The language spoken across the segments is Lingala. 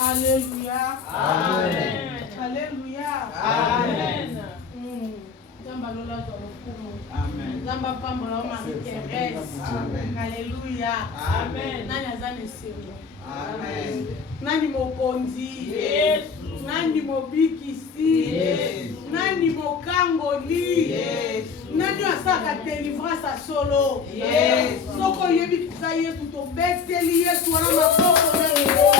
Alléluia. Amen. Alléluia. Amen. Zamba lola za lokumu. Amen. Zamba pambola Marie-Thérèse. Alléluia. Amen. Nani azane sebo. Amen. Nani mokonzi. Yesu. Nani mobikisi. Yesu. Nani mokangoli. Yesu. Nani asaka délivrance à solo. Yesu. Soko yebi kisa Yesu to beteli Yesu wana maboko leo.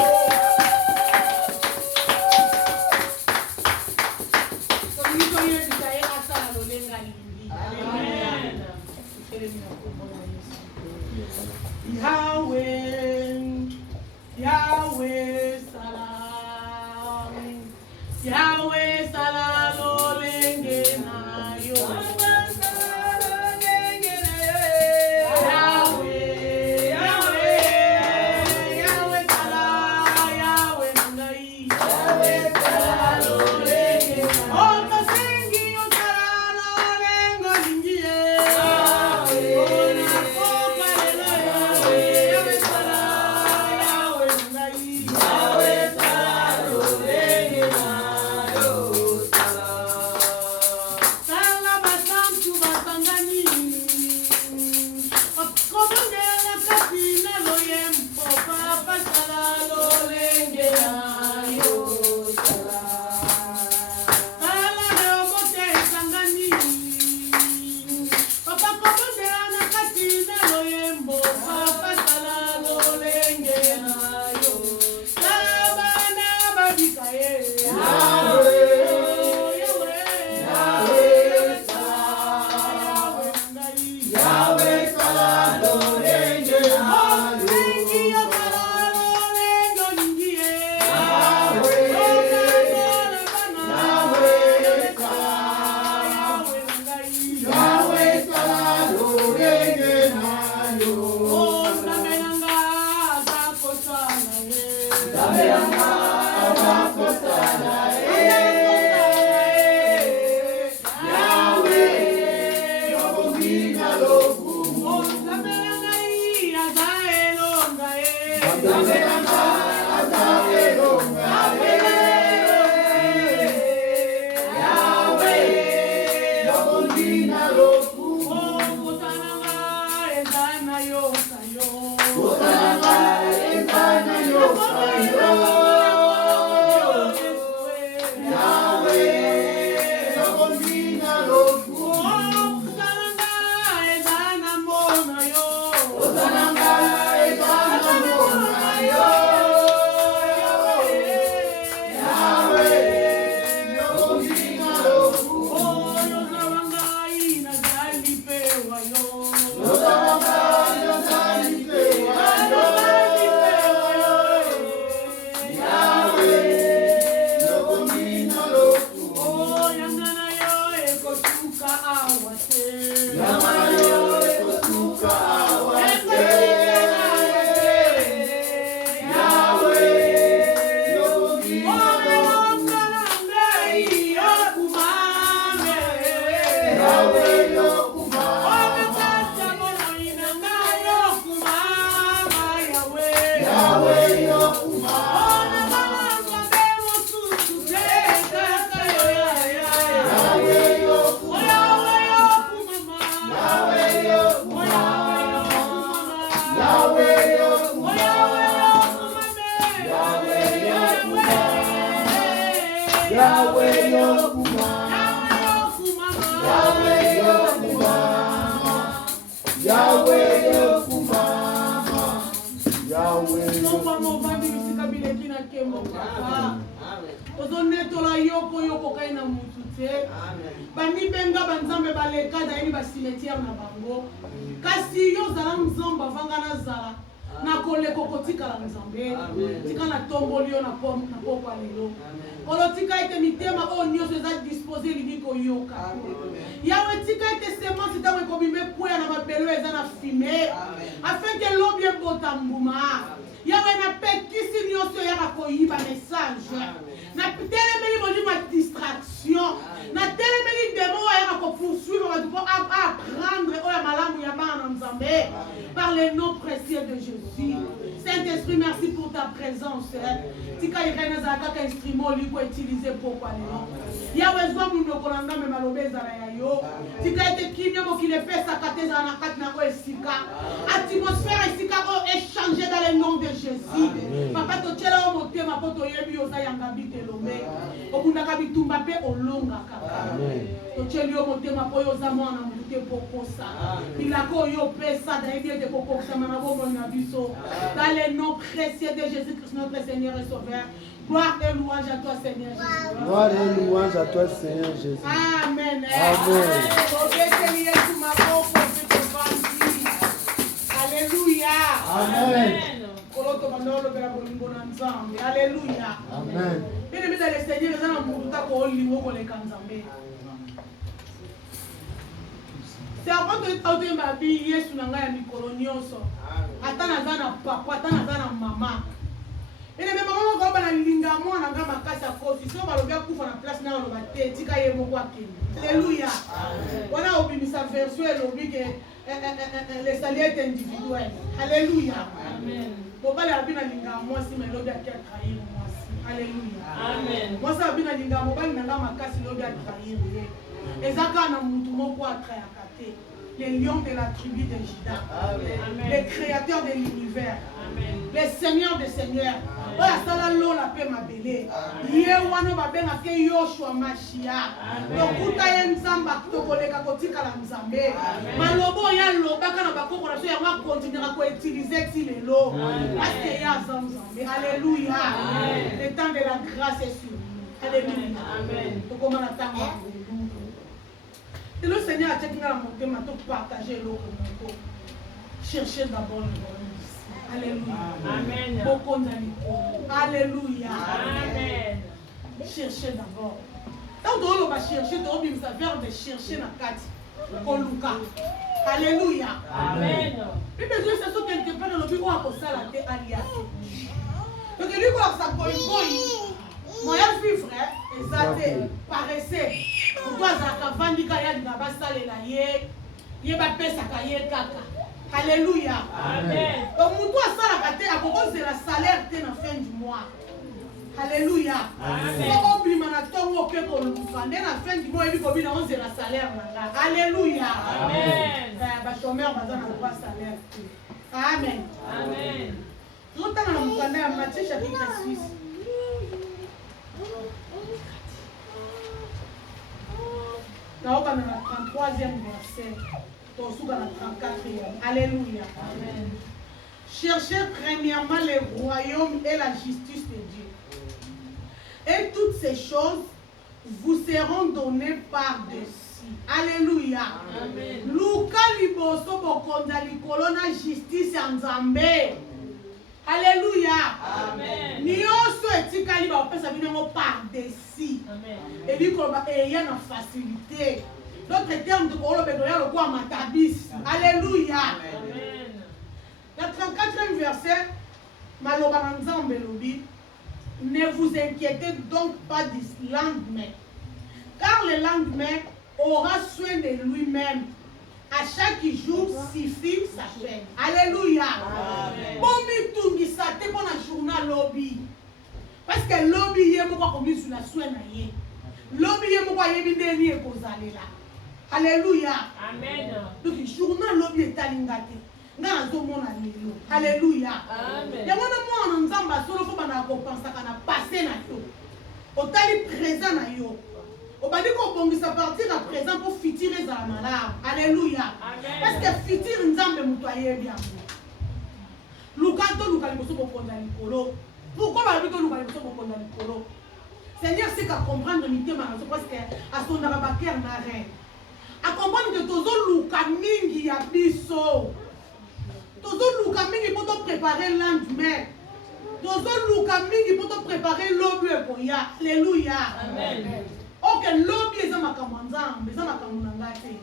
Yahweh, Yahweh salam, Yahweh salam olenge na yo. Yahweh, Yahweh, Yahweh salam, Yahweh ngai. Yahweh salam olenge na yo. Oh, masengi yo salam olengo lingie. Yahweh, afin que l'eau bien potambuma. Yahweh n'a pas qui s'y nyonso ya bakoyiba message. Na telemeli boni ma distraction. Na telemeli démon ya ko poursuivre va pour apprendre o malamu ya bana nzambe par le nom précieux de Jésus. Saint-Esprit, merci pour ta présence. tika irene za kaka instrument liko utiliser pourquoi lelo yawe zwa mundo kolanga me malobeza na yayo tika ete kimya mo kile pesa kateza na kati na ko esika atmosphère esika ko échanger dans le nom de Jésus papa to tshela o motema poto yebi oza yanga bitelombe okundaka bitumba pe olonga kaka to tsheli o motema po yoza mwana mute pokosa bilako yo pesa da yebi de pokosa mana bo na biso dans le nom précieux de Jésus-Christ notre Seigneur et Sauveur. Gloire et louange à toi, Seigneur Jésus. Gloire et louange à toi, Seigneur Jésus. Amen. Amen. Alléluia. Amen. Alléluia. Amen. Bien-aimés dans le Seigneur, nous allons c'est avant que tu m'as dit, Yesu nanga ya mikolo nyonso. Ata naza na papa, ata naza na mama. Ene me mama ko bana linga mwana nga makasa kofi. So balobia kufa na place na loba te, tika ye moko akini. Alléluia. Wana obimisa version elobi ke le salut est individuel. Alléluia. Amen. Bobale abina linga mwasi melobi akia trahir mwasi. Alléluia. Amen. Mwasi abina linga mobali nanga makasi lobi a trahir ye. Ezaka na mutu moko atrahaka te. Les lions de la tribu de Juda, les créateurs de l'univers, les seigneurs des seigneurs. Voilà, ça là, l'eau la paix m'a belé. Yewano ba benga ke Yoshua Mashia. Donc, ta yenzamba tokoleka kotika la nzambe. Malobo ya lobaka na bakoko na so ya ma continuera ko utiliser ti lelo. Parce que ya nzambe. Alléluia. Le temps de la grâce est sur nous. Alléluia. Amen. Tokoma na tanga. Et le Seigneur a dit que nous avons partagé l'eau. Cherchez d'abord le royaume. Alléluia. Amen. Alléluia. Amen. Cherchez d'abord. Quand on va chercher, on va faire de chercher la carte. Alléluia. Amen. Puis besoin c'est ce quelque part dans le bureau à ça la terre alia. Donc lui quoi ça coï. Moyen vivre et ça te paraissait. Pour toi ça vandi ka ya ngaba salela ye ba pesa ka ye kaka. Alléluia. Amen. Donc mutu asala ka te akokoze la salaire te na fin du mois. Alléluia. Amen. Ko oblima na tongo ke ko luka nde na fin du mois ebi ko bina 11 la salaire na. Alléluia. Amen. Ba chômeur bazana ko salaire. Amen. Amen. Nous t'avons mukanda ya Matthieu chapitre 6. Dans le 33e verset, dans le 34e. Alléluia. Amen. Cherchez premièrement le royaume et la justice de Dieu. Et toutes ces choses vous seront données par-dessus. Alléluia. Amen. Luka liboso bokonda likolona justice ya Nzambe. Alléluia. Amen. Nioso etikali ba opesa binongo par-dessus. Amen. Et dit qu'il y a une facilité. D'autres termes de Kolobedo ya le quoi matabis. Alléluia. Amen. Le 34e verset, Maloba Nzambe lobi, ne vous inquiétez donc pas du lendemain, car le lendemain aura soin de lui-même. À chaque jour suffit sa peine. Alléluia. Bomi tungi sa te pour un journal lobby. Parce que lobby yé moko komi sur la soin na yé. Lobby yé moko yé bindeni e kozale la. Alléluia. Amen. Donc journal lobby est alingate. Nga zo mona lelo. Alléluia. Amen. Ya mona mona nzamba solo fo bana ko pensa kana passer na yo. Otali présent na yo. On va dire qu'on peut partir à présent pour fitirer za malade. Alléluia. Parce que fitir nzambe mutoye bien. Lukanto lukaliboso bokonda likolo. Pourquoi va dire que lukaliboso bokonda likolo? Seigneur c'est qu'à comprendre mitema na parce que à son arabaker na rien. À comprendre que tozo luka mingi ya biso. Tozo luka mingi pour te préparer le lendemain. Tozo luka mingi pour te préparer l'obé koya. Alléluia. Amen. Ok, lobby est ma camanzambe, c'est ma camanangate.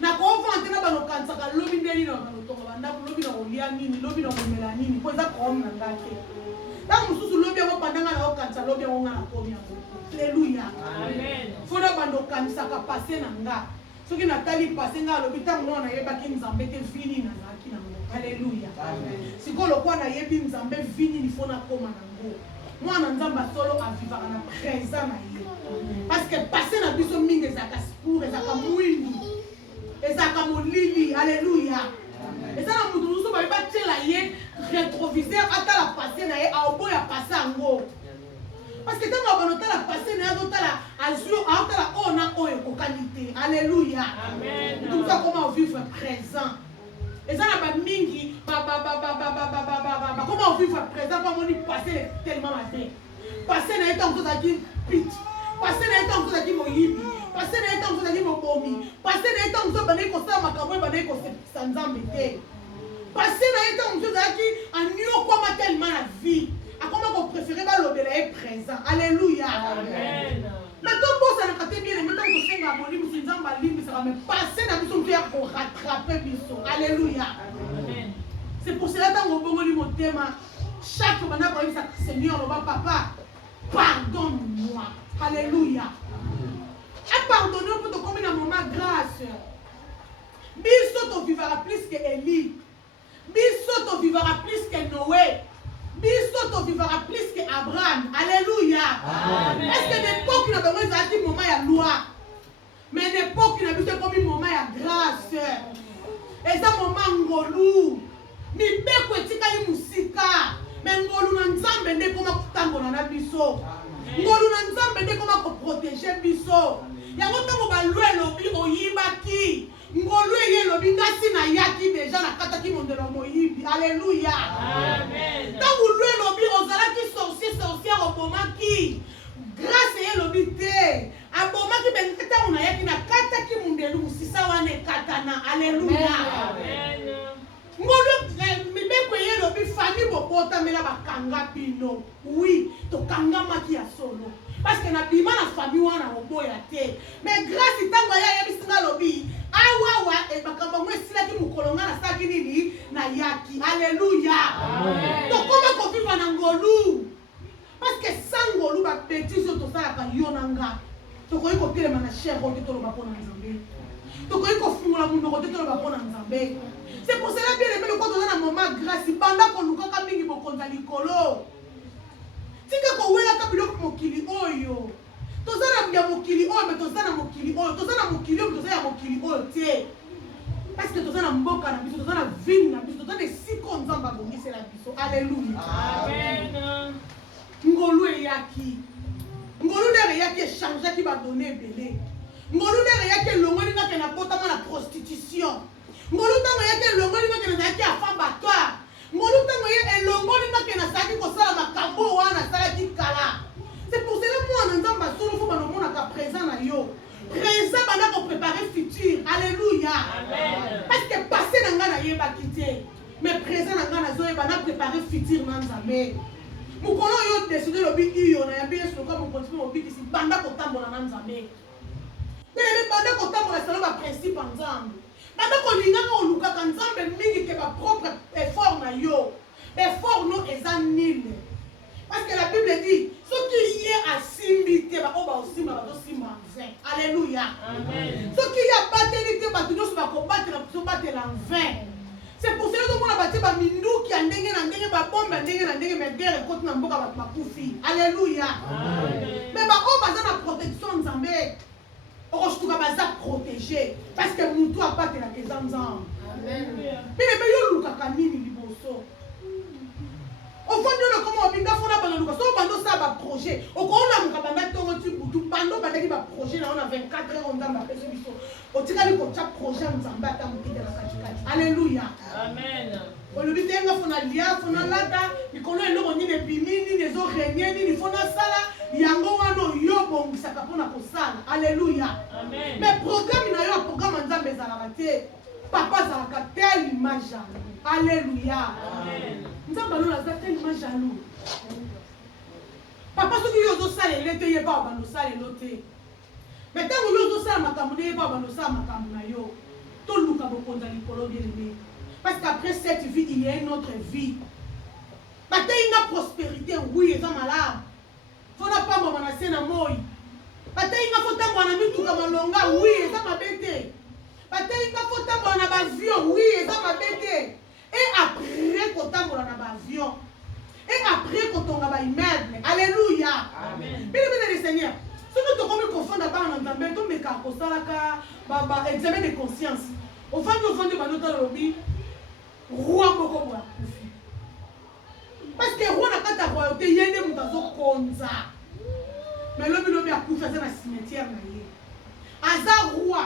Na ko vante na bano kansaka lobby ndeli na bano tonga banda lobby na olia nini, lobby na melanini, ko za ko mnangate. Ta mususu lobby ko pandanga na kansa lobby ngo na ko mia. Alléluia. Amen. Fona bando kanisa ka passer na nga. Soki na tali passer nga lobby ta ngona yeba ki nzambe te fini na ngaki na ngo. Alléluia. Si vous avez yebi nzambe vini ni fona koma nango. Moi nzamba solo a vivre na présent na ye. Parce que passer na biso mingi ezaka spour, ezaka mwindu. Ezaka molili. Alléluia. Et ça na mutu so ba tela ye rétroviseur atala passer na ye a oboya passer ngo. Parce que tant qu'on a la passé, on a la azur, on a la ona oyo qualité. Alléluia. Amen. Tout ça comment vivre présent. Et ça n'a pas mingi, comment vivre présent, comment on y passer tellement matin. Passer dans les temps où ça dit pit. Passer dans les temps où ça dit moyibi. Passer dans les temps où ça dit mobomi. Passer dans les temps où ça banné comme ça makamwe banné comme ça sans embêter. Passer dans les temps où ça dit en yo quoi tellement la vie. À comment vous préférez l'obéler est présent. Alléluia. Amen. Maintenant, bon, ça n'a pas été bien. Maintenant, vous faites la bonne, vous êtes en baline, ça va me passer dans le faire pour rattraper Bisso. Alléluia. Amen. C'est pour cela que vous avez mon thème. Chaque fois que vous avez Seigneur, papa, pardonne-moi. Alléluia. Et pardonner, on peut te commettre un moment grâce. Bisso te vivra plus que Élie. Bisso te vivra plus que Noé. Biso to vivra plus que Abraham. Alléluia. Amen. Est-ce que l'époque n'a pas besoin de moment de loi, mais l'époque n'a besoin de moment de grâce. Et ça moment ngolu. Mi beko etika ni musika. Mais ngolu na nzambe nde koma kutambola na biso. Ngolu na nzambe nde koma ko protéger biso. Yango tango ba lwelo bi oyibaki. Ngolu ye lobi ngasi na yaki déjà na kataki mondelo moyibi. Alléluia. Amen. Tant vous lui lobi ozalaki sorcière obomaki. Grâce ye lobi te. Abomaki ben kata una yaki na kataki mondelo musisa wane katana. Alléluia. Amen. Ngolu mibeko ye lobi famille bobota mela bakanga bino. Oui, to kanga maki ya solo. Parce que na bima na famille wana oboya te. Mais grâce tango ya yebisinga lobi awawa e bakamba mwesila ki mukolonga na saki nini na yaki. Alléluia. Amen. To koma ko vivre na ngolu. Parce que sans ngolu ba bêtise to sala ka yonanga. To ko iko telema na cher ko to lo ba pona nzambe. To ko iko fungula mundu ko to lo ba pona nzambe. C'est pour cela bien aimé le ko na moment grâce banda ko luka ka mingi bokonza likolo. Tika ko wela ka biloko mokili oyo. Tozana ya mokili oyo mais tozana mokili oyo. Tozana mokili oyo tozana ya mokili oyo te. Parce que tozana mboka na biso, tozana ville na biso, tozana siko nzamba bongisi la biso. Alléluia. Amen. Ngolu eyaki. Ngolu lere yaki échanger qui va donner belé. Ngolu lere yaki longoli na kena potama na prostitution. Ngolu tango yaki longoli na kena yaki afan batwa. Ngolu tango ye elongoli na kena saki ko sala makambo wana sala kikala. C'est pour cela que moi, nzamba solo faut banomona ka présent na yo. Présent bana ko préparer futur. Alléluia. Amen. Parce que passé na nga na yeba kité. Mais présent na nga na zo yeba na préparer futur na nzambe. Mukolo yo décider lobi iyo na yambi yesu ko mo continue lobi kisi banda ko tambola na nzambe. Mais banda ko tambola sala ba principe nzambe. Banda ko linga ko luka ka nzambe mingi ke ba propre effort na yo. Effort no eza nil. Parce que la Bible dit, ce qui y est à simité, alléluia. Ce qui y a battu, c'est pour cela que nous avons battu Mindou qui a ndenge ba bombe ndenge mais guerre contre na mboka ba kufi. Alléluia. Mais ba o baza na protection nzambe. Oroshtuka baza protégé parce que mutu a battu la kezanzam. Amen. Mais yo luka kanini liboso. Au fond de comment on binga fona bana luka so bando ça ba projet. Au ko na muka banda tongo ti butu bando banda ki ba projet na on a 24 heures on dans ba pesi biso. O tika li ko cha projet nzamba ta mukite na katikati. Alléluia. Amen. O le bitenga fona lia fona lata mikolo eloko ni bimini les o renier ni fona sala yango wano yo bongisa kapona ko sala. Alléluia. Amen. Mais programme na yo programme nzambe za la te. Papa za ka telle image. Alléluia. Amen. Nzamba no la telle image jaloux. Papa soki yo zo sala lete ye ba bando sala lote. Mais tant que yo zo sala makambo ne ba bando sala makambo na yo. To luka bokonza likolo bien aimé. Parce qu'après cette vie, il y a une autre vie. Parce qu'il y a une prospérité, oui, ils sont malades. Il ne faut pas m'amener na moi. Parce qu'il y a une oui, ils sont malades. Parce qu'il y a une avion, oui, ils sont malades. Et après, quand on a un avion. Et après, quand on a un immeuble. Alléluia. Amen. Bien aimé le Seigneur. Si nous te confondons d'abord en entendant, nous mettons examen de conscience. Au fond, nous faisons notre lobby. Roi beaucoup parce que roi n'a pas ta royauté, il y a des gens comme ça. Mais l'homme a couché dans le cimetière. Azar roi.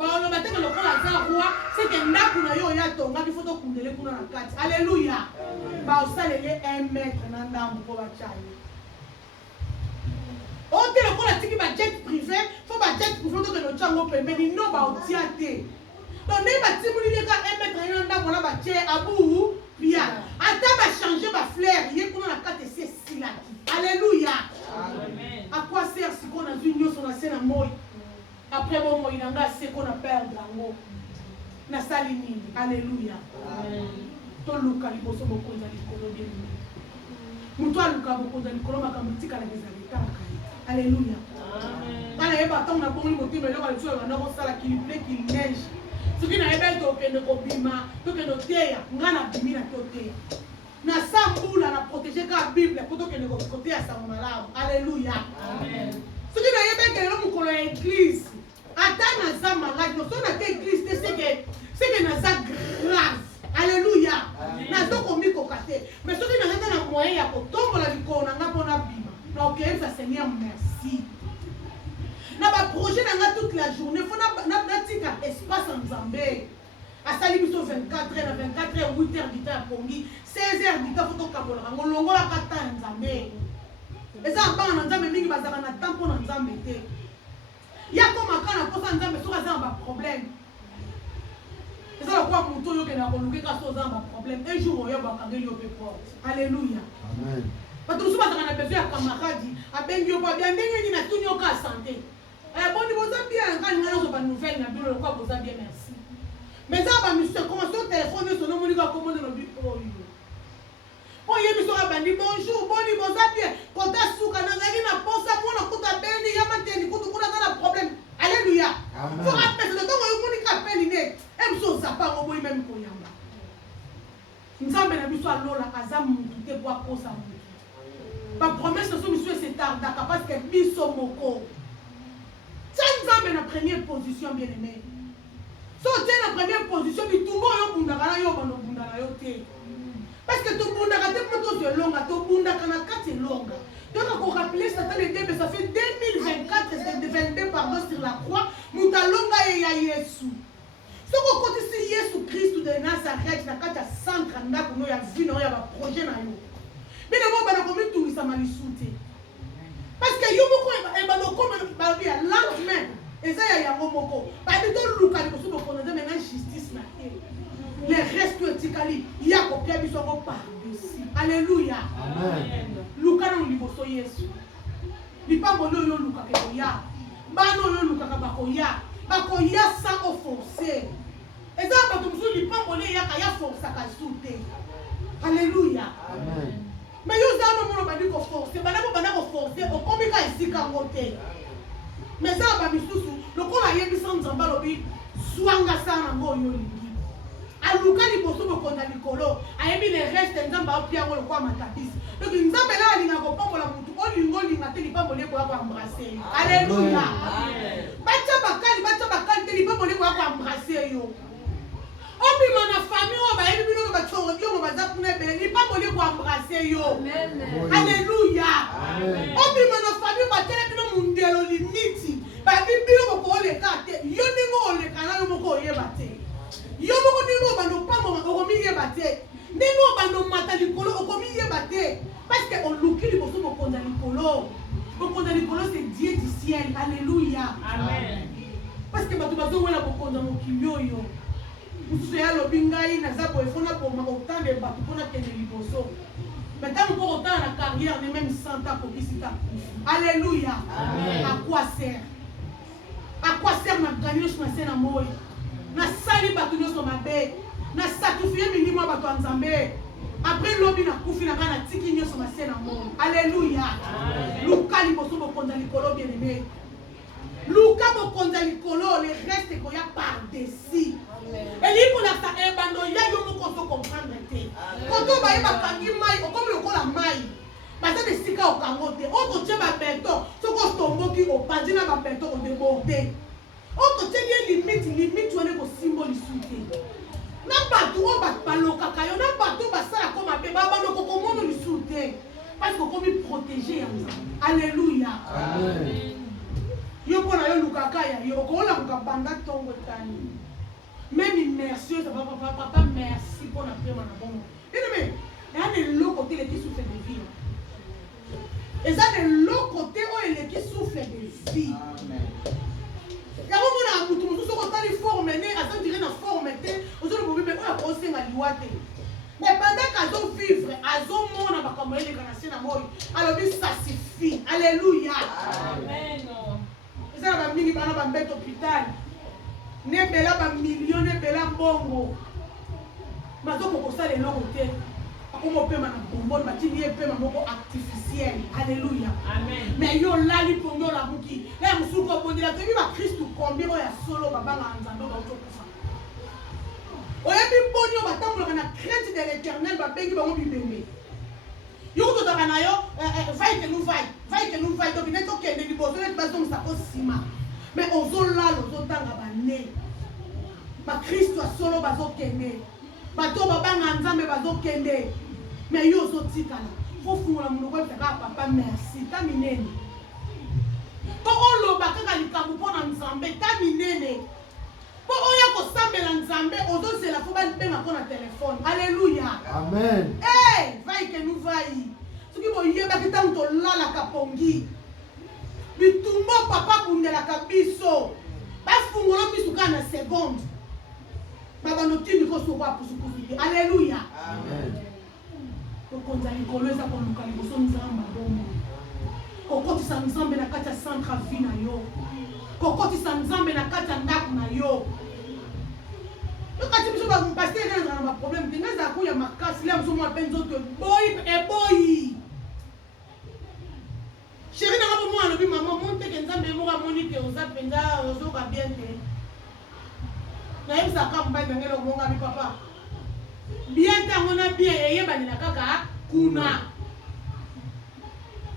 On a battu le Azar roi. C'est que n'a pas eu un tonga qui faut que nous le connaissions dans la carte. Alléluia. Bah ça les 1 mètre dans l'âme pour la chaîne. On dit le qu'on a dit que jet privé, faut pas jet privé que le chango peut mais non bah au tiaté. Donc les bâtiments il y a 1 mètre dans la bâtisse à bout. Bien. Attends, va changer ma fleur. Il y a pour la carte c'est si là. Alléluia. Amen. À quoi sert si on a une union sur la scène à moi? Après bon, il y a ce qu'on a perdu en haut. Na salini. Alléluia. Amen. To luka liboso bokonza likolo bien. Muto aluka bokonza likolo makamutika la bezaleta la kai. Alléluia. Amen. Ana yeba tant na bongi motima elokoalitso na ko sala qu'il plaît qu'il neige. Ce qui n'a pas été au Kobima, tout que nos terres, nous avons bimi na côté. Na samboula na protéger la Bible pour que nos côté à sa malade. Alléluia. Amen. Ce qui n'a pas été l'homme qu'on a église. Attends na sa malade, nous sommes na église, c'est que na sa grave. Alléluia. Na so komi kokate. Mais ce qui n'a pas na moyen ya ko tombola likolo na ngapona bima. Na okeye sa Seigneur merci. Na ba projet na toute la journée faut na tika espace en Zambé à sali biso 24 heures na 24 heures 8 heures du temps pongi 16 heures du temps faut to kabola ngo longola ka temps en Zambé eza ba na Nzambe mingi bazaka na temps pour na Nzambe te ya koma kana posa Nzambe so kaza ba problème eza kwa muto yo ke na koluke ka so za ba problème un jour yo ba kangeli yo pe porte alléluia Amen. parce que so bazaka na besoin ya camarade abengi yo ba bien ndenge ni na tunyo ka santé. Bon, vous avez bien, quand nous avons une nouvelle, nous avons bien, merci. Mais ça va, monsieur, comment son téléphone, son nom, on va commander nos bureaux. Oh, il y a monsieur Abandi, bonjour, bon, vous avez bien. Quand tu as souka, nous avons pensé à moi, on a béni, il y a maintenant, il y a un problème. Alléluia. Faut rappeler, c'est le temps où on a appelé, même chose, ça part au bout, même pour Yamba. Nous avons bien vu sur l'eau, la casa, tout est pour cause à vous. Ma promesse, c'est monsieur, c'est tard, parce que biso moko. Nzambe na première position bien aimé. So tu es na première position bi tumbo yo bundaka na yo bano bundaka yo te. Parce que to bundaka te poto de longa to bundaka na kati longa. Donc on rappeler ça le début ça fait 2024 c'est 22 pardon sur la croix muta longa e ya Yesu. So ko koti si Yesu Christ de Nazareth na kati centre ndako no ya vino ya ba projet na yo. Bino mo bana ko mitu sa malisuti. Parce que yo moko e ba do comme ba bien lendemain eza ya yango moko ba bi to luka ni ko ko na maintenant justice na les restes etikali ya ko pia biso ko par dessus alléluia Amen. luka na liboso Yesu lipambo yo luka ke ko ya bano yo luka ka ba ko ya sans offenser eza ba to musu lipambo le ya ka ya forcer ka sute alléluia Amen. mais yo za no mo ba di ko forcer bana ko forcer o komi ka isika ngote mais ça ba misusu lokola yebi sans nzamba lobi swanga sana ngo yo lingi aluka liboso bokonda likolo ayebi le reste nzamba opia ngo lokwa matabisi donc nzamba la alinga kopambola mutu olingo linga te lipambo le kwa embrasser alléluia bacha bakali te lipambo le kwa embrasser yo obi mana famille o ba yebi bino ba chongo bino ba za kuna bele lipambo le kwa embrasser yo alléluia obi mana famille ba tele bino mundelo limiti ba bibilo ko le kate yo ningo le kana yo moko yeba te yo moko ningo ba no pambo ko mi yeba te ningo ba no mata likolo ko mi yeba te parce que on luki liboso bokonda likolo c'est Dieu du ciel alléluia Amen. parce que bato bazo wela bokonda mokimyo yo mususu ya lobi ngai naza boye fona koma otande bato mpona kende liboso mais ntango mpo kotala na carrière ne même 100 ans kokisika alléluia à quoi sert na gagné nyonso na se na moi nasali bato nyonso mabe nasakrifie mingi mwa bato ya Nzambe après lobi nakufi na ngai natiki nyonso na se na moi alléluia luka liboso bokonza likolo bien aimé luka bokonza likolo le reste koya par dessus elingi kolakisa ebando ya yo moko ozokomprendre te koto baye bakangi mai okomi lokola mai baza na esika okango te oyo totie babeto soki otomboki opandi na babeto odeborde oyo totieli ye limite wana ekosimbo lisu te na bato oyo balokaka yo na bato oyo basalaka mabe babandoko komono lisu te parce que okomi protege ya nzambe alleluya yo mpo na yo lukaka ya yo okolamuka banda ntongo etani même merci papa merci mpo na pema na bongo bien-aimé eya na eloko te eleki souffle de vie eza na eloko te oyo eleki souffle de vie yango mona mutu mosusu soko otali forme ne aza dire na forme te ozoloba bibe oyo akosenga liwa te mais pendant qu'azovivre azomona makambo eleka na se na moi alobi ça suffit alleluya eza na bamingi bana bambeta hôpital nebela bamilio nebela mbongo bazokokosala eloko te akomopema na bomboni batindi ye pema moko artificiel alleluya mais yo lali mpongo olamuki la mosuku obondela toyebi bakristu combien oyo ya solo babanga nzambe baotokufa oyebi mponi oyo batambolaka na crainte de l'éternel babengi bango bibembe yo kototaka na yo vai ke nu vai donc neti okende liboso neti bazongisa kosima mais ozolala ozotanga bane bakristu ya solo bazokende bato babanga nzambe bazokende mais yo ozotikala fofungola monoko ebisaka papa merci ta minene mpo oloba kaka likambo mpo na nzambe ta minene mpo oya kosambela nzambe ozozela fo babenga mpo na telefone alleluya amen vai ke nu vai soki boyebaki ntango tolalaka pongi bitumba papa bundelaka biso bafungola biso kaka na seconde babanotimi kosoka pusupusu alleluya tokonza likolo eza koluka liboso nzambe bongo kokotisa nzambe na kati ya centre vie na yo kokotisa nzambe na kati ya ndako na yo yokati biso bapasteur ezala na baproblème te nga ezala koya makasi lia moso mwa mpe nzoto eboyi chéri nanga bomo alobi mama monteke nzambe moko amoni te oza mpenza ozoka bien te nayebisaka mobali nangele obongami papa bien te yango na bien eyebanela kaka kuna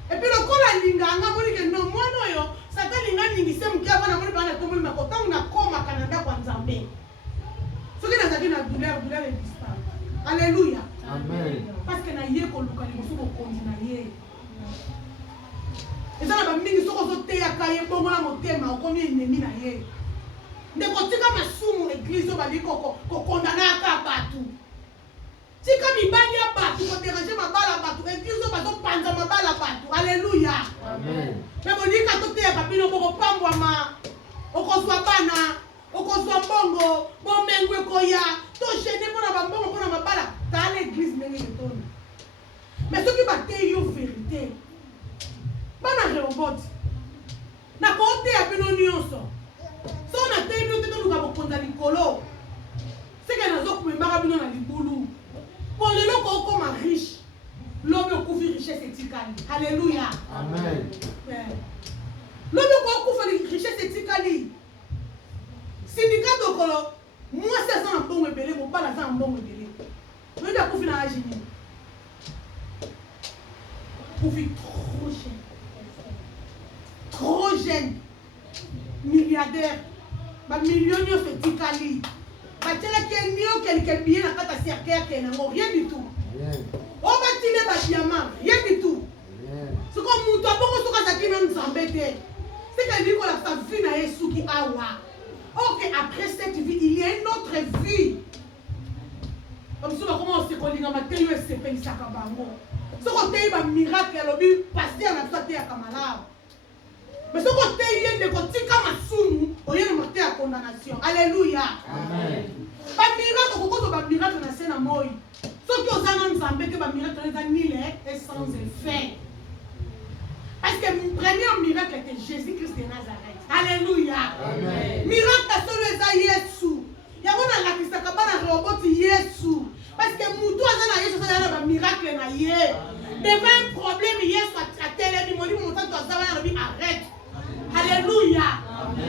epuis lokola alinganga moni ke no mwana oyo sata alinga ningise moke avana moni bana tomboli mako ntango nakomaka na ndako ya nzambe soki nazalaki na douleur edispare alleluya parce que naye koluka liboso bokonzi na ye eza na bamingi soki ozoteyaka ye bongo na motema okomi enemi na ye ndeko tika masumu eglize oyo bali kokondanaka bato tika mibali ya bato koderange mabala bato eglize oyo bazopanza mabala bato alleluya me bolika toteyaka bino bokopambwama okozwa bana okozwa mbongo bomengo ekoya togene mpona bambongo mpona mabala tala eglize ndenge etoni mais soki bateyi yo verité bana reobot nakooteya bino nyonso so nateyi bino te toluka bokonza likolo seke nazokumembaka bino na libulu po lelo kookoma riche lobi okufi richesse etikali alleluya lobi kookufa richesse etikali sindika dokolo mwasi aza na mbongo ebele mobala aza na mbongo ebele oyebi akufi na age nini akufi trop jeune milliardaire bamilio nyonso etikali batielaki enio kelike biye na kati ya cercle yake nango rien du tout oyo batile badiama rien du tout siko mutu abongo soki azalaki na nzambe te sika elingi kolakisa vie na ye suki awa ok après cette vie il y a une autre vie bamosusu bakoma osekolingama te yo esepelisaka bango soki oteyi bamiracle alobi paster na biso ateyaka malamu mais soki oteyi ye ndeko tika masumu oyena te ya condamnation alleluya bamiracle kokozo bamiracle na se na moi soki oza na nzambe te bamiracle eza nile et sans effet parce que premier miracle était Jésus-Christ de Nazareth alleluya miracle solo eza yesu yango nalakisaka bana roboti yesu parce que mutu aza na yesu aza na bamiracle na ye devant un problème yesu atelemi molimo mosantu aza wana alobi arrête alleluya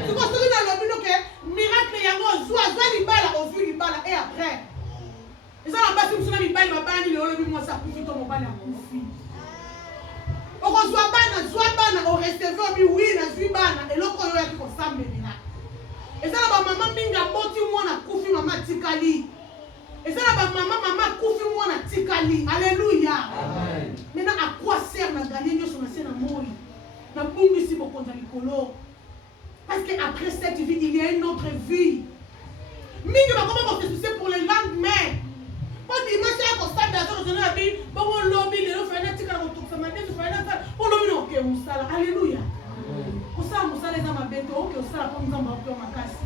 siko soki nalobi noke miracle yango ozwa libala ozwi ozwa bana oreceve obi oui nazwi bana eloko oyo oyaki kosambelina eza na bamama mingi aboti mwana kufi mama tikali eza na bamama kufi mwana tikali alleluya maintenant à quoi sert na gagner nyonso na se na moi na bungisi bokonza likolo parce que après cette vie il y a une autre vie mingi bakoma kosesuse pour le lendemain po dimanche ya kosambela to kozona ya bi bongo lobi lelo fana tikala kotokisa madesu fana po lobi na oke musala alleluya kosala musala eza mabeto oke osala po nzambe akoyo makasi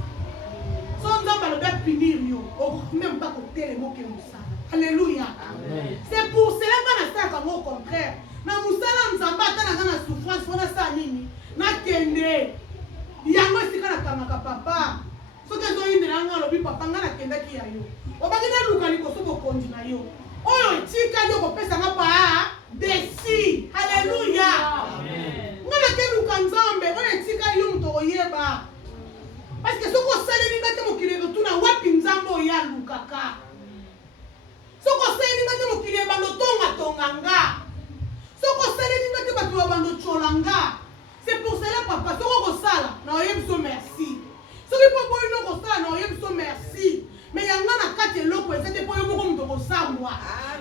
so nzambe alobi apinir yo même pas kotelema oke musala alleluya c'est pour cela nga nasalaka ngo au contraire na musala nzambe ata naza na souffrance fo nasala nini nakende yango esika nakangaka papa soki ezoyindela nga alobi papa nga nakendaki ya yo obaki naluka liboso bokonzi na yo oyo etikali okopesanga pa desi alleluya nga nakeluka nzambe oyo etikali yo moto oyeba parce que soki osaleli nga te mokili ekotuna wapi nzambe oyo alukaka soki osaleli nga te mokili ebando tongatonga nga soki osaleli nga te bato babando tyola nga c'est pour cela papa soki okosala na oyebi so merci soki mpo boyino kosala na oyebi so merci mais yanga na kati eloko eza te mpo yo moko moto kosambwa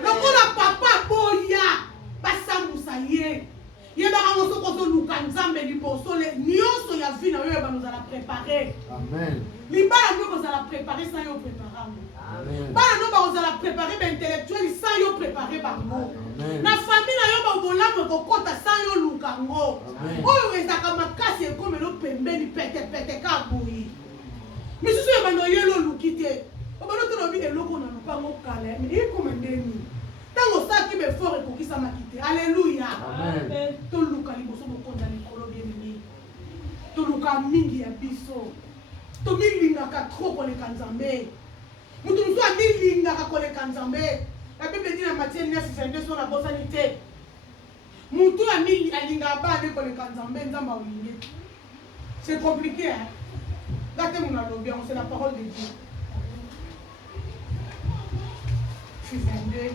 lokola papa boya basambusa ye yebaka ngo soki ozoluka nzambe liboso nyonso ya vi na yo yebana ozala prépare libala nio kozala prépare sa yo préparango bana no bakozala prépare baintellectuel sa yo prépare bango na famille na yo babolamu ekokota sa yo luka ngo oyo ezaka makasi ekomelo pembeni petepete ka boyi misusu yebana oyeli oluki te obano tolobi eloko na lopango kala ekoma ndeni ntango osaki befort ekokisamaki te alleluya toluka liboso bokonza likolo bienini toluka mingi ya biso tomilingaka tro koleka nzambe mutu mosu amilingaka koleka nzambe la bible dit na Matthieu 9:22 so na bosani te mutu alingaka bane koleka nzambe nzambe aolingi c'est compliqué hein gate mon alobi c'est la parole de Dieu. Je suis 22.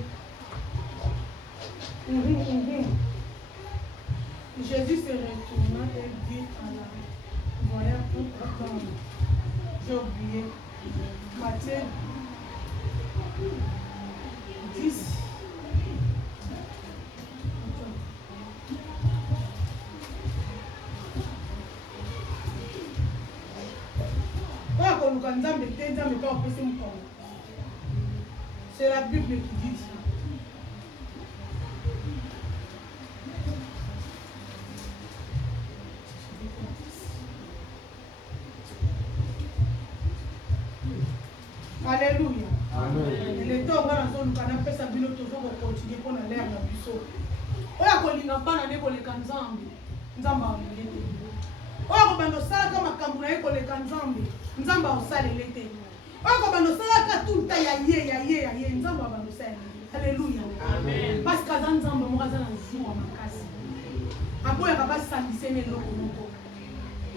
Jésus se retourna et dit à la voyant tout homme. J'ai oublié. Matthieu 10. C'est la Bible qui dit ça. Alléluia. Amen. Le temps où on a fait ça, on va continuer pour l'air dans le biseau. On a colliné pas dans les Nzambe. Nzamba olete. Oyo bando sala kama kambu na yeko le kanzambe. Nzamba osalelete. Oyo bando sala ka tulta ya ye nzamba bando sala. Alléluia. Amen. Parce que nzamba mokaza na nzuma makasi. Aboya ka basambise ne loko moko.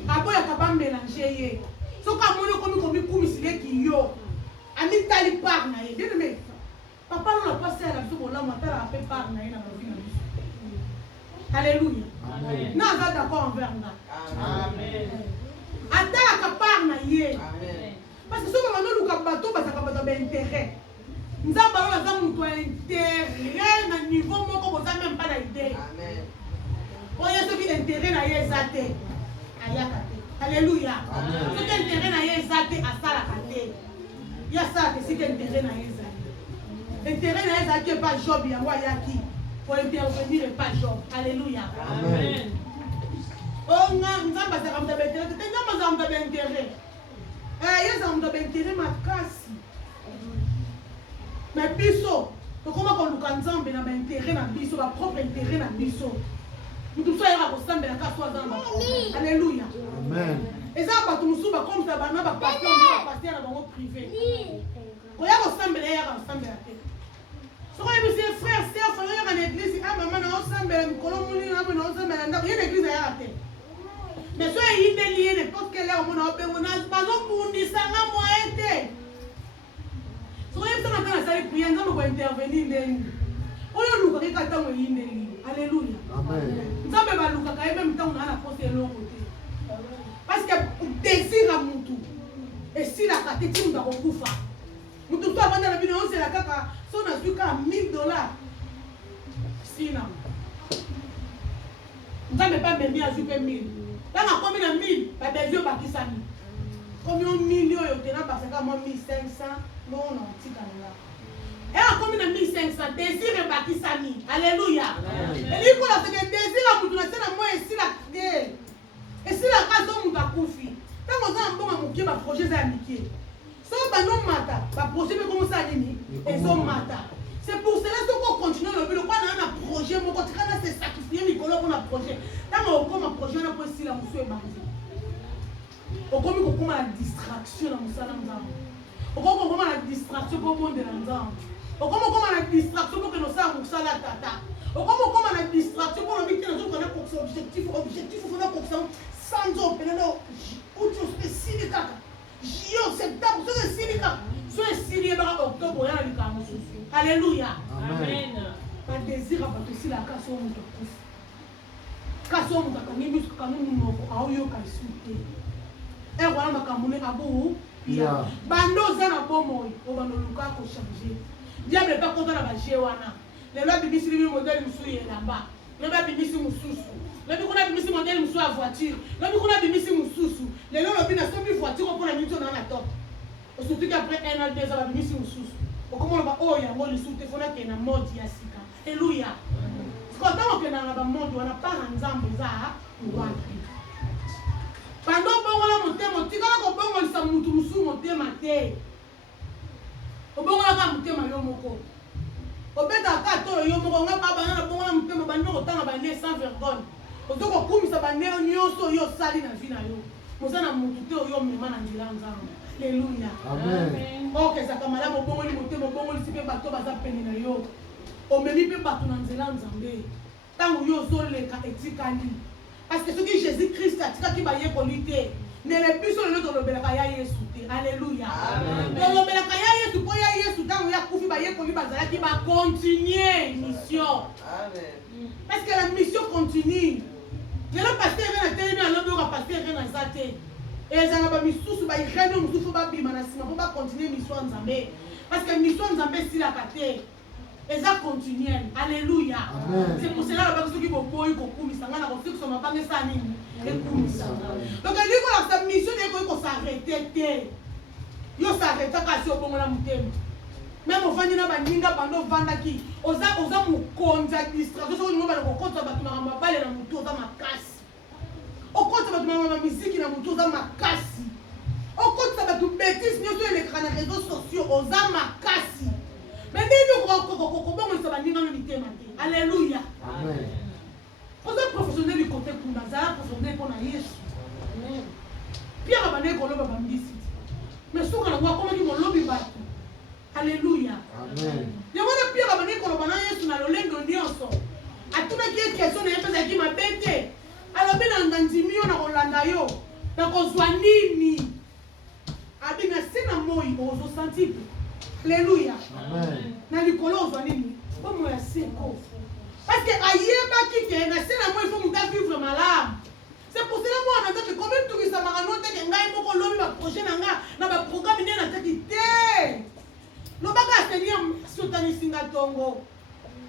Aboya ka ba mélanger ye. Soka moni komi kumisile ki yo. Ami tali par na ye. Bien aimé. Papa non a pas ça la biso bola matala a fait par na ye na vie na biso. Alléluia. Amen. Non, va d'accord envers nous. Amen. Attends la part na ye. Amen. Parce que si on va nous le bateau, parce que bateau ben intérêt. Nous avons la dame nous intérêt na niveau moko boza même pas d'idée. Amen. On y a ce qui intérêt na ye zate. Ayakate. Alléluia. Amen. Ce qui intérêt na ye zate asala kate. Ya ça que c'est intérêt na ye zate. Intérêt na ye zate pas job ya wa yaki. Pour intervenir et pas Job. Alléluia. Amen. Oh, nous avons besoin d'intérêt. Nous avons besoin d'intérêt. Nous avons besoin d'intérêt, ma casse. Mais biso, comment on nous canzambe na intérêt na biso, la propre intérêt na biso. Nous tous sommes à ensemble la casse zamba. Alléluia. Amen. Et ça va tout nous comme ça, on va passer à la privé. Quand il y a ensemble, il y a ensemble la tête. So mes frères, sœurs, frères en église, ah maman na ensemble, kolomuni na bon ensemble na ndako, une église ya te. Mais so yi de lié n'importe quelle heure mon ope mon as pas pour ni sanga moete. So yi ça na sali prier nzambo ko intervenir ndeni. Oyo luka ka tango yi ndeni. Alléluia. Amen. Nous avons même même temps on a la pensée l'autre côté. Parce que désir à mon tour. Et si la catégorie nous a recouvert. Nous tout avant dans la vidéo c'est la caca. Si on a vu qu'à $1000. Si non. Nous n'avons pas même bien ajouté 1000. Là on a combien de 1000? Pas des yeux pas qui s'ami. Combien de millions il y a parce que moi 1500 non non petit là. Et à combien de 1500 désir et bâti s'ami. Alléluia. Et lui pour la ce que désir à vous donner moi ici la et si la case on va confier. Tant qu'on a un bon à mon projet c'est amitié. Sauf que non mata, va projet mais comment ça nini et son mata. C'est pour cela qu'on continue le but. Quoi on a un projet, mon côté quand c'est sacrifié Nicolas on a projet. Tant on comme un projet on a pas ici la monsieur est marié. On comme la distraction dans mon salon. On comme la distraction pour bon de l'ensemble. On comme la distraction pour que nous sachions ça la tata. On comme la distraction pour le but que nous connaissons pour son objectif pour faire pour son sans opérer où tu spécifique. Juillet, septembre, c'est Silica. C'est Silica dans octobre, il y a le carnet. Alléluia. Amen. Pas désir à battre si la casse au monde. Casse au monde, quand nous quand nous avons eu qu'à souter. Et voilà ma camouné à bout. Pia. Bando zana bomo, on va nous luka ko changer. Diable pas content na ba jewana. Les lois bibisi le modèle musuye là-bas. Les lois bibisi mususu. Les lois bibisi modèle musu à voiture. Les lois bibisi mususu. Les lois bibisi na sobi voiture pour la minute dans la top. Surtout qu'après 1 an 2 ans bibisi mususu. Comment on va oh ya mo le soute fona ke na mode ya sika. Alléluia. Quand on que na ba mode on a pas nzambe za wapi. Pendant bongo la motema tika ko bongo sa mutu musu motema te. Bongo la ka motema yo moko. Obeta ka to yo moko nga ba bana bongo la motema bandi ko tanga ba ne sans vergogne. Ozoko kumisa ba ne nyonso yo sali na vie na yo. Mozana mutu te yo mema na ndila nzambe. Alléluia. Amen. Ok ça kamala mo bongo li motema bongo li sipe bato baza pene na yo. Omemi pe bato na nzela nzambe. Tango yo zo le ka etikani. Parce que ce que Jésus-Christ a dit qu'il va y avoir ne le plus sur le nom de l'obéla Yesu. Alléluia. L'obéla Yesu pour Yesu dans ya kufi ba ye koli bazala qui va continuer mission. Amen. Parce que la mission continue. Le pasteur est na télé na lobo ka pasteur est na zate. Et ça va misusu ba ireno mususu ba bima na sima pour ba continuer mission nzambe. Parce que mission nzambe si la paté. Et ça continue. Alléluia. C'est pour cela que ceux qui vont pour ils vont ça na ceux qui sont pas ça nini et kumisa. Donc il dit que la mission est qu'on s'arrêter. Yo s'arrêter kasi au bongo la mutema. Même au vandi na baninga bando vanda ki. Oza mu konza distraction so ngo ba ko konza ba tuma mabale na mutu oza makasi. O konza ba tuma musique na mutu oza makasi. O konza ba tu bêtise nyo sur l'écran na réseaux sociaux oza makasi. Mais alléluia. Amen. Vous êtes professionnel du côté pour Nazareth, professionnel pour Naïs. Pierre a bané koloba bambisi. Mais souvent on voit comment ils vont lobby battu. Alléluia. Amen. Il y a un Pierre a bané koloba na Yesu na lolendo nyonso. Atuna ki question na yepesa ki mabete. Alors bien dans ndimio na kolanda yo. Na kozwa nini? Abina sena moi ozo sentir. Alléluia. Amen. Na likolo ozwanini bomo ya seko. Parce que ayeba kike na sena moi il faut muta vivre malade. C'est pour cela moi on entend que combien tout ça m'a noté que ngai moko lobi ba projet na nga na ba programme ni na teki te. Lo baka seigneur sotani singa tongo.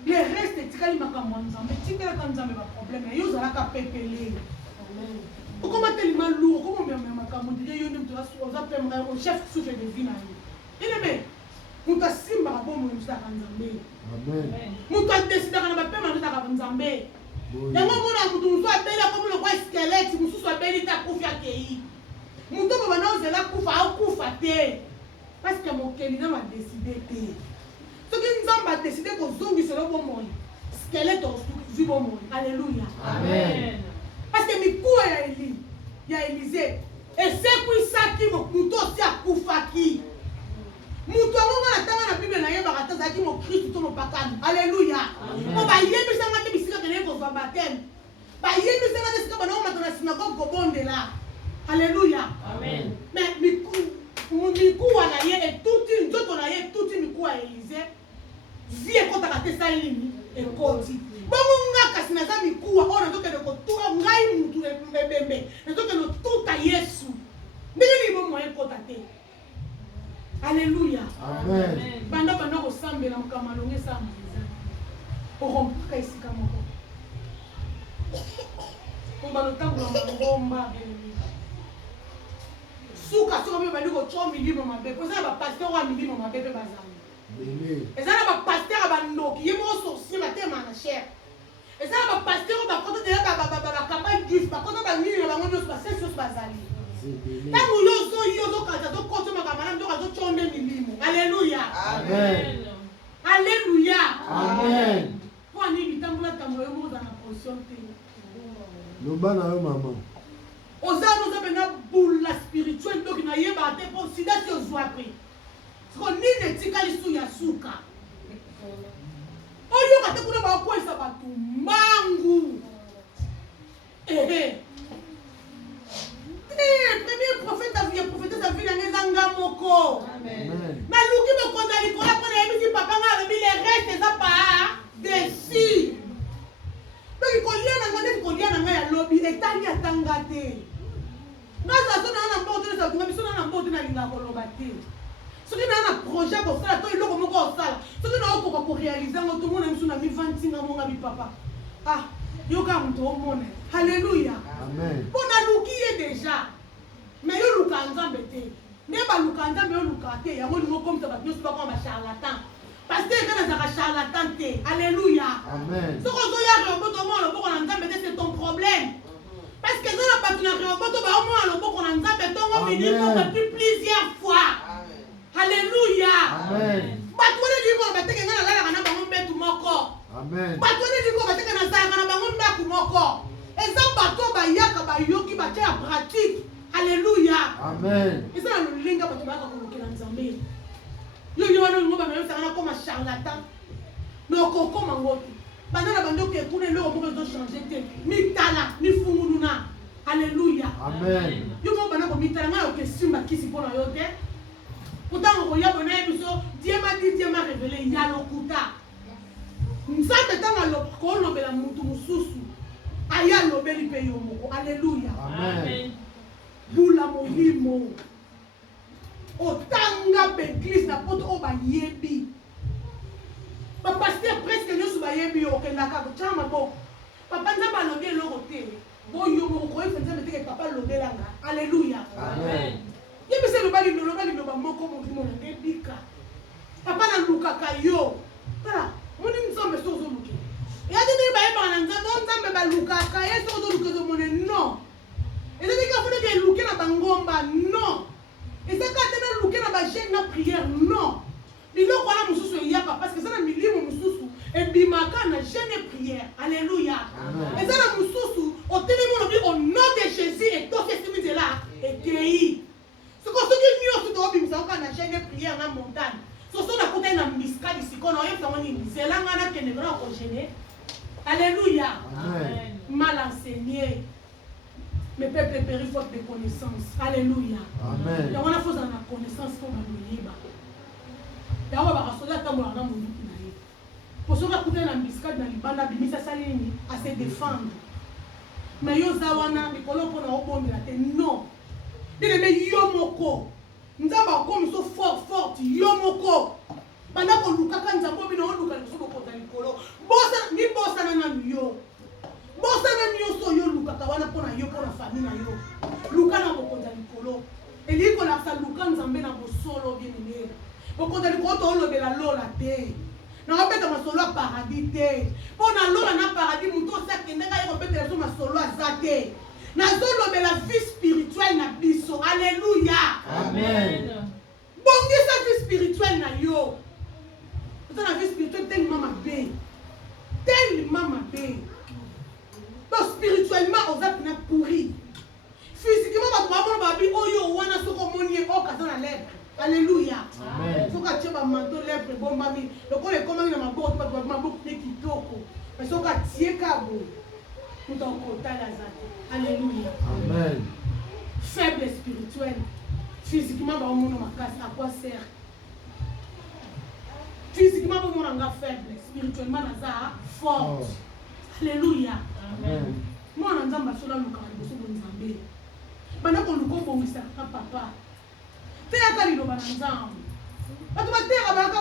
Le reste tikali makambo nzambe tikela ka nzambe ba problème yo zala ka pepele. Amen. Comment tellement lourd comment même makambo ndi yo ndi to za pemra au chef souffle de vie na yo. Il est muta simba bomo mutaka nzambe. Amen. Muta décida kana ba pema mutaka nzambe. Yango mona mutu mutu abela comme le quoi squelette mususu abeli ta kufa kei. Mutu baba na ozela kufa akufa te. Parce que mon kelina m'a décidé te. Ce qui nzamba a décidé ko zongi selo bomo. Squelette au bomo. Alléluia. Amen. Parce que mikuwa ya Eli, ya Élisée. Et c'est qui ça qui mutu si akufa ki. Mutu ngoma tanga na Bible na yeba kataza ki mo Christ to mo pakani. Alléluia. Mo ba yebi sanga te bisika kene ko va baptême. Ba yebi sanga te sika bana o matana synagogue ko bonde là. Alléluia. Amen. Mais miku wana ye et tout une nzoto na ye tout une miku a Élisée. vie ekotaka te sa nini ekoti bongo nga kasi naza mikuwa oyo nazokende kotura ngai mutu ebembe nazokende tuta yesu ndenge nini bomo ekota te. Alléluia. Amen. Banda kosambela mukamalonge sa mbiza okompaka esika moko ombalo tambola mangomba suka soka mpe bali kotya milimo mabe po eza na bapaster oyo ya milimo mabe mpe bazali eza na bapaster ya bandoki ye moko sorcier batema na chere eza na bapaster oyo bakota deya bakamba gif bakota banini na bango nyonso basesi nyonso bazali ntango yo ozoyi ozokata zokota makambo na ndoka azotyonde milimo. Alleluya. Amen. Alleluya. Amen. Po ani bitambola tambola yo moko za na position te Loba na yo mama. oza noza pena bula spirituel donc nayebaka te mpo sida ti ozwa mpe siko nini etikali su ya suka oyoka te kuna bakokwesa bato mbangu premier prophète avie prophétesse avi nange eza nga moko naluki bokonza likolo mpo nayebisi papa nga alobi le reste eza pa desi donc kolia na nga ndeti kolia na nga ya lobi etali atanga te ngaza so na mbote na satunga biso na mbote na linga koloba te soki na projet kosala to eloko moko osala soki na okoka korealize ngo tomona miso na mivantinga monga bipapa yoka moto omona. Alléluia. Amen. Mpo naluki ye deja mais yo luka nzambe te nde baluka nzambe yo luka te yango lingo komisa bato nyonso bakoma bacharlatan parce que eza nazaka charlatan te. Alléluia. Amen. Soki ozoya reoboto omona loboko na nzambe te c'est ton problème parce que eza na bato na reoboto baomona loboko na nzambe ntongo minimo depuis plusieurs fois. Alléluia. Amen. Bato wana lingo bateke nga nalalaka na bango mbetu moko. Amen. Bato wana lingo bateke nasalaka na bango ndaku moko eza bato bayaka bayoki batia ya pratique. Alléluia. Amen. Eza na lolinga bato bayaka kolokela nzambe yo wana lingo bameyosaka na koma charlatan mais okokoma ngo te banda na bandoki ekuna eloko moko ezochange te mitala mifunguluna. Alléluia. Amen. Yo moko banda komitala ngai okesimba kisi mpo na yo te pourtant okoya bona ye biso Dieu m'a dit, Dieu m'a révélé ya lokuta nzambe ntango kolobela mutu mosusu aya alobeli mpe yo moko. Alléluia. Amen. bula molimo otanga beglise na poto oyo bayebi bapaster presque nyonso bayebi yo okendaka kotya maboko papa nzambe alobi eloko te boyo moko koyefa nzambe teke papa alobelanga. Alléluia. Amen. yebisa loba liloba moko molimo nanga ebika papa nalukaka yo tala moni nzambe soki ozoluke eyadi ndenge bayebaka na nzambe o nzambe balukaka ye soki ozoluka ezomone non ezali ka fona ke eluke na bangomba non ezaka te naluke na bagene na prière non biloko wana mosusu eyaka parce que eza na milimo mosusu ebimaka na gene prière. Alléluia. eza na mosusu otelemi olobi au nom de Jésus etosi esimi nzela ekei soki nyonso toobimisa oka na gene prière na montagne soso nakutani na mbiskadi sikoyo oyebisango nini nzelanga nakende vraimen okogene. Alléluia. Amen. Mal enseigné mes peuples péris faute de connaissance. Alléluia. Amen. yango na fozala na connaissance mpo baloyeba yango bakasoki atambolaka na monduki na ye po soki akutani na mbiskadi na libanda abimisi asali nini ase défendre mais yo oza wana likolo mpona obondela te non ndenge yo moko nzambe akomi so forte yo moko banda kolukaka nzambe obi na oluka liboso bokonza likolo mibosana nanu yo bosana nyonso yo lukaka wana mpona yo mpona famille na yo luka na bokonza likolo elingi kolakisa luka nzambe na bosolo bien-aimé bokonza likolo toolobela lola te nakobeta masolo ya paradis te mpo na lola na paradis moto osi akendaka ye kobetela biso masolo aza te nazolobela vie spirituelle na biso. Alléluia. Amen. bongisa vie spirituelle na yo oza na vie spirituelle tellement mabe donc spirituellement oza pena pourri physiquement bato bamona babi oyo wana soki omoni ye okaza na lèpre. Alléluia. soki atie bamanto lèpre ebombami lokola ekomami na maboko te bato babi maboko te kitoko mais soki atie ka boye moto akotala aza te. Alléluia. Amen. Faible spirituel physiquement baomona makasi à quoi sert Physiquement, on est faible. Spirituellement, on est fort. Alléluia. Amen. Moi, on a un peu de Nzambe. Pendant qu'on nous comprend, papa. Tu es à Kalido, Bananzam. Tu vas te